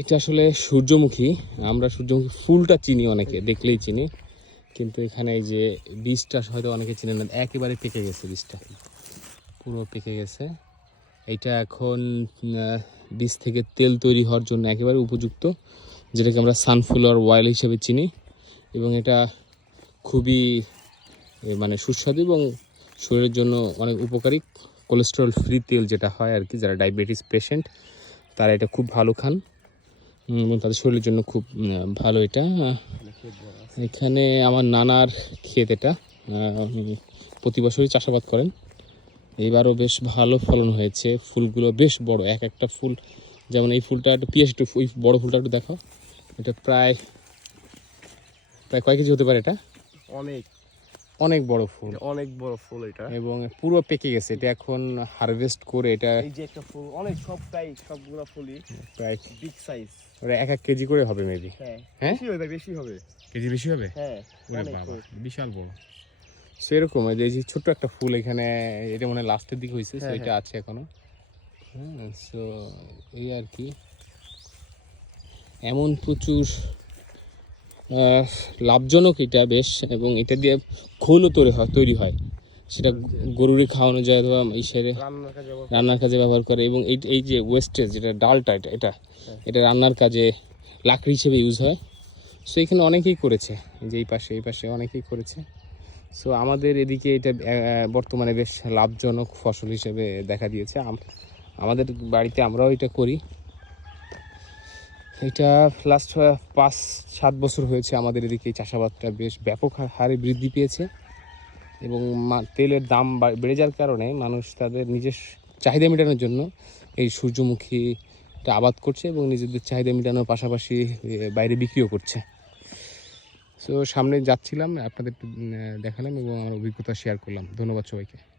এটা আসলে সূর্যমুখী। আমরা সূর্যমুখী ফুলটা চিনি অনেকে, দেখলেই চিনি। কিন্তু এখানে এই যে বীজটা হয়তো অনেকে চিনে না, একেবারে পেকে গেছে বীজটা। পুরো পেকে গেছে। এটা এখন বীজ থেকে তেল তৈরি হওয়ার জন্য একেবারে উপযুক্ত, যেটাকে আমরা সানফ্লাওয়ার অয়েল হিসেবে চিনি। এবং এটা খুবই মানে সুস্বাদু এবং শরীরের জন্য অনেক উপকারী। কোলেস্টেরল ফ্রি তেল যেটা হয় আর কি, যারা ডায়াবেটিস পেশেন্ট তারা এটা খুব ভালো খান। এবং তাদের শরীরের জন্য খুব ভালো এটা। এখানে আমার নানার ক্ষেত এটা। উনি প্রতি বছরই চাষাবাদ করেন। এইবারও বেশ ভালো ফলন হয়েছে। ফুলগুলো বেশ বড়, এক একটা ফুল। যেমন এই ফুলটা একটু পিএস একটু ওই বড় ফুলটা একটু দেখো এটা প্রায় প্রায় কয় কেজি হতে পারে এটা? অনেক। অনেক বড় ফুল। অনেক বড় ফুল এটা। এবং পুরো পেকে গেছে। এটা এখন হারভেস্ট করে এটা এই যে একটা ফুল অনেক সবটাই সবগুলা ফুলই প্রায় বিগ সাইজ ওরা এক এক কেজি করে হবে মেবি হ্যাঁ হ্যাঁ? বেশি হবে বেশি হবে। কেজি বেশি হবে? হ্যাঁ ওরে বাবা বিশাল বড়। সেরকম এই যে এই যে ছোট্ট একটা ফুল এখানে এটা মনে লাস্টের দিকে হয়েছে হ্যাঁ, এটা আছে এখনও। হ্যাঁ সো এই আর কি। এমন প্রচুর লাভজনক এটা বেশ এবং এটা দিয়ে খোলও তৈরি হয় তৈরি হয়। সেটা গরুরে খাওয়ানো যায় অথবা ইসেরে রান্নার কাজে ব্যবহার- করে। এবং এই এই যে ওয়েস্টেজ যেটা ডালটা এটা এটা হ্যাঁ। এটা রান্নার কাজে লাকড়ি হিসেবে ইউজ হয়। সো এখানে অনেকেই করেছে যে এই পাশে এই পাশে অনেকেই করেছে। সো আমাদের এদিকে এটা বর্তমানে বেশ লাভজনক ফসল হিসেবে দেখা দিয়েছে। আমাদের বাড়িতে আমরাও এটা করি। এটা লাস্ট পাঁচ, সাত বছর হয়েছে আমাদের এদিকে এই চাষাবাদটা বেশ ব্যাপক হারে বৃদ্ধি পেয়েছে এবং তেলের দাম বেড়ে যাওয়ার কারণে মানুষ তাদের নিজের চাহিদা মেটানোর জন্য এই সূর্যমুখীটা আবাদ করছে এবং নিজেদের চাহিদা মেটানোর পাশাপাশি বাইরে বিক্রিও করছে। সো সামনে যাচ্ছিলাম, আপনাদের দেখালাম এবং আমার অভিজ্ঞতা শেয়ার করলাম। ধন্যবাদ সবাইকে।